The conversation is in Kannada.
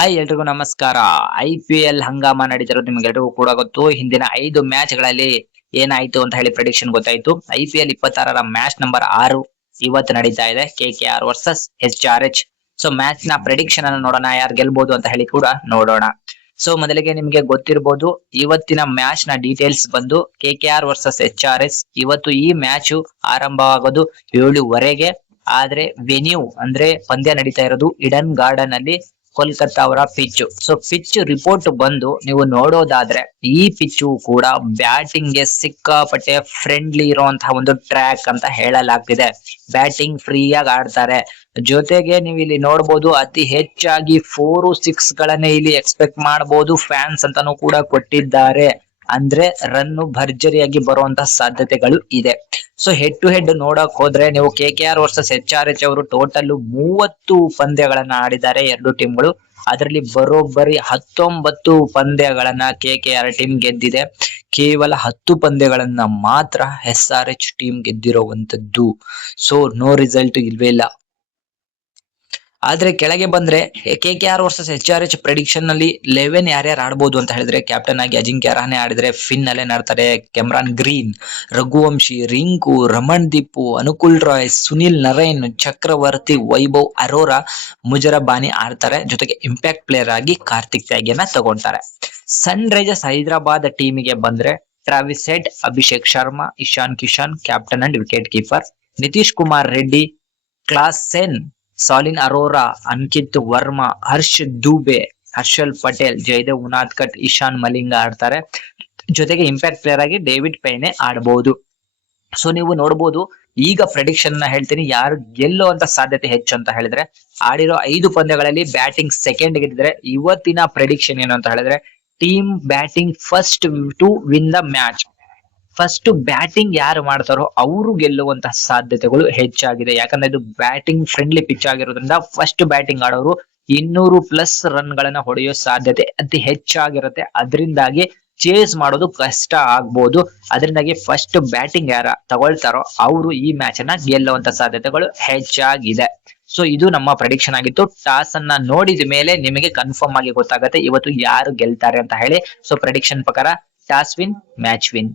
ಹಾಯ್ ಎಲ್ರಿಗೂ ನಮಸ್ಕಾರ. IPL ಹಂಗಾಮ ನಡೀತಿರೋದು ನಿಮ್ಗೆಲ್ರಿಗೂ ಕೂಡ ಗೊತ್ತು. ಹಿಂದಿನ 5 ಮ್ಯಾಚ್ ಗಳಲ್ಲಿ ಏನಾಯ್ತು ಅಂತ ಹೇಳಿ ಪ್ರೆಡಿಕ್ಷನ್ ಗೊತ್ತಾಯ್ತು. IPL 26ರ ಮ್ಯಾಚ್ ನಂಬರ್ 6 ಇವತ್ತು ನಡೀತಾ ಇದೆ. KKR versus HRH. So match ನ ಪ್ರೆಡಿಕ್ಷನ್ ಅನ್ನು ನೋಡೋಣ, ಯಾರು ಗೆಲ್ಬಹುದು ಅಂತ ಹೇಳಿ ಕೂಡ ನೋಡೋಣ. ಸೊ ಮೊದಲಿಗೆ ನಿಮ್ಗೆ ಗೊತ್ತಿರಬಹುದು ಇವತ್ತಿನ ಮ್ಯಾಚ್ ನ ಡೀಟೇಲ್ಸ್ ಬಂದು KKR ವರ್ಸಸ್ HRH. ಇವತ್ತು ಈ ಮ್ಯಾಚ್ ಆರಂಭವಾಗೋದು 7:15ಗೆ. ಆದ್ರೆ ವೆನ್ಯೂ ಅಂದ್ರೆ ಪಂದ್ಯ ನಡೀತಾ ಇರೋದು ಇಡನ್ ಗಾರ್ಡನ್ ಅಲ್ಲಿ, ಕೋಲ್ಕತ್ತಾ ಅವರ ಪಿಚ್. ಸೊ ಪಿಚ್ ರಿಪೋರ್ಟ್ ಬಂದು ನೀವು ನೋಡೋದಾದ್ರೆ ಈ ಪಿಚ್ ಕೂಡ ಬ್ಯಾಟಿಂಗ್ ಗೆ ಸಿಕ್ಕಾಪಟ್ಟೆ ಫ್ರೆಂಡ್ಲಿ ಇರುವಂತಹ ಒಂದು ಟ್ರ್ಯಾಕ್ ಅಂತ ಹೇಳಲಾಗ್ತಿದೆ. ಬ್ಯಾಟಿಂಗ್ ಫ್ರೀ ಆಗಿ ಆಡ್ತಾರೆ. ಜೊತೆಗೆ ನೀವು ಇಲ್ಲಿ ನೋಡಬಹುದು ಅತಿ ಹೆಚ್ಚಾಗಿ 4-6 ಗಳನ್ನೇ ಇಲ್ಲಿ ಎಕ್ಸ್ಪೆಕ್ಟ್ ಮಾಡಬಹುದು ಫ್ಯಾನ್ಸ್ ಅಂತಾನೂ ಕೂಡ ಕೊಟ್ಟಿದ್ದಾರೆ. ಅಂದ್ರೆ ರನ್ ಭರ್ಜರಿಯಾಗಿ ಬರುವಂತಹ ಸಾಧ್ಯತೆಗಳು ಇದೆ. ಸೊ ಹೆಡ್ ಟು ಹೆಡ್ ನೋಡಕ್ ಹೋದ್ರೆ ನೀವು KKR ವರ್ಸಸ್ HRH ಅವರು ಟೋಟಲ್ 30 ಪಂದ್ಯಗಳನ್ನ ಆಡಿದ್ದಾರೆ ಎರಡು ಟೀಮ್ಗಳು. ಅದರಲ್ಲಿ ಬರೋಬ್ಬರಿ 19 ಪಂದ್ಯಗಳನ್ನ KKR ಟೀಮ್ ಗೆದ್ದಿದೆ. ಕೇವಲ 10 ಪಂದ್ಯಗಳನ್ನ ಮಾತ್ರ SRH ಟೀಮ್ ಗೆದ್ದಿರುವಂತದ್ದು. ಸೊ ನೋ ರಿಸಲ್ಟ್ ಇಲ್ವೇ ಇಲ್ಲ. ಆದ್ರೆ ಕೆಳಗೆ ಬಂದ್ರೆ KKR ವರ್ಸಸ್ HRH ಪ್ರೆಡಿಕ್ಷನ್ ನಲ್ಲಿ 11 ಯಾರ್ಯಾರು ಆಡ್ಬೋದು ಅಂತ ಹೇಳಿದ್ರೆ, ಕ್ಯಾಪ್ಟನ್ ಆಗಿ ಅಜಿಂಕ್ಯ ರಹಾನೆ ಆಡಿದ್ರೆ ಫಿನ್ ಅಲ್ಲೇ ಆಡ್ತಾರೆ. ಕೆಮ್ರಾನ್ ಗ್ರೀನ್, ರಘುವಂಶಿ, ರಿಂಕು, ರಮಣ್ ದೀಪು, ಅನುಕುಲ್ ರಾಯ್, ಸುನಿಲ್ ನರೈನ್, ಚಕ್ರವರ್ತಿ, ವೈಭವ್ ಅರೋರಾ, ಮುಜರಬಾನಿ ಆಡ್ತಾರೆ. ಜೊತೆಗೆ ಇಂಪ್ಯಾಕ್ಟ್ ಪ್ಲೇಯರ್ ಆಗಿ ಕಾರ್ತಿಕ್ ತ್ಯಾಗಿಯನ್ನ ತಗೊಂತಾರೆ. ಸನ್ ರೈಸರ್ಸ್ ಹೈದರಾಬಾದ್ ಟೀಮಿಗೆ ಬಂದ್ರೆ Travis Head, Abhishek Sharma, Ishan Kishan captain and wicket keeper, Nitish Kumar Reddy, Klaasen, ಸಾಲಿನ್ ಅರೋರಾ, ಅಂಕಿತ್ ವರ್ಮಾ, ಹರ್ಷ್ ದೂಬೆ, ಹರ್ಷಲ್ ಪಟೇಲ್, ಜಯದೇವ್ ಉನಾದ್ಕಟ್, ಇಶಾನ್ ಮಲಿಂಗ ಆಡ್ತಾರೆ. ಜೊತೆಗೆ ಇಂಪ್ಯಾಕ್ಟ್ ಪ್ಲೇಯರ್ ಆಗಿ ಡೇವಿಡ್ ಪೈನೆ ಆಡಬಹುದು. ಸೊ ನೀವು ನೋಡಬಹುದು ಈಗ ಪ್ರೆಡಿಕ್ಷನ್ ನ ಹೇಳ್ತೀನಿ, ಯಾರು ಗೆಲ್ಲುವಂತ ಸಾಧ್ಯತೆ ಹೆಚ್ಚು ಅಂತ ಹೇಳಿದ್ರೆ, ಆಡಿರೋ 5 ಪಂದ್ಯಗಳಲ್ಲಿ ಬ್ಯಾಟಿಂಗ್ ಸೆಕೆಂಡ್ ಗೆದ್ದಿದ್ರೆ ಇವತ್ತಿನ ಪ್ರೆಡಿಕ್ಷನ್ ಏನು ಅಂತ ಹೇಳಿದ್ರೆ, team batting first to win the match. First batting ಯಾರು ಮಾಡ್ತಾರೋ ಅವರು ಗೆಲ್ಲುವಂತಹ ಸಾಧ್ಯತೆಗಳು ಹೆಚ್ಚಾಗಿದೆ. ಯಾಕಂದ್ರೆ ಇದು ಬ್ಯಾಟಿಂಗ್ ಫ್ರೆಂಡ್ಲಿ ಪಿಚ್ ಆಗಿರೋದ್ರಿಂದ ಫಸ್ಟ್ ಬ್ಯಾಟಿಂಗ್ ಆಡೋರು 200+ ರನ್ ಗಳನ್ನ ಹೊಡೆಯೋ ಸಾಧ್ಯತೆ ಅತಿ ಹೆಚ್ಚಾಗಿರುತ್ತೆ. ಅದರಿಂದಾಗಿ ಚೇಸ್ ಮಾಡೋದು ಕಷ್ಟ ಆಗ್ಬಹುದು. ಅದರಿಂದಾಗಿ ಫಸ್ಟ್ ಬ್ಯಾಟಿಂಗ್ ಯಾರ ತಗೊಳ್ತಾರೋ ಅವರು ಈ ಮ್ಯಾಚ್ ಅನ್ನ ಗೆಲ್ಲುವಂತ ಸಾಧ್ಯತೆಗಳು ಹೆಚ್ಚಾಗಿದೆ. ಸೊ ಇದು ನಮ್ಮ ಪ್ರೆಡಿಕ್ಷನ್ ಆಗಿತ್ತು. ಟಾಸ್ ಅನ್ನ ನೋಡಿದ ಮೇಲೆ ನಿಮಗೆ ಕನ್ಫರ್ಮ್ ಆಗಿ ಗೊತ್ತಾಗುತ್ತೆ ಇವತ್ತು ಯಾರು ಗೆಲ್ತಾರೆ ಅಂತ ಹೇಳಿ. ಸೊ ಪ್ರೆಡಿಕ್ಷನ್ ಪ್ರಕಾರ ಟಾಸ್ ವಿನ್ ಮ್ಯಾಚ್ ವಿನ್.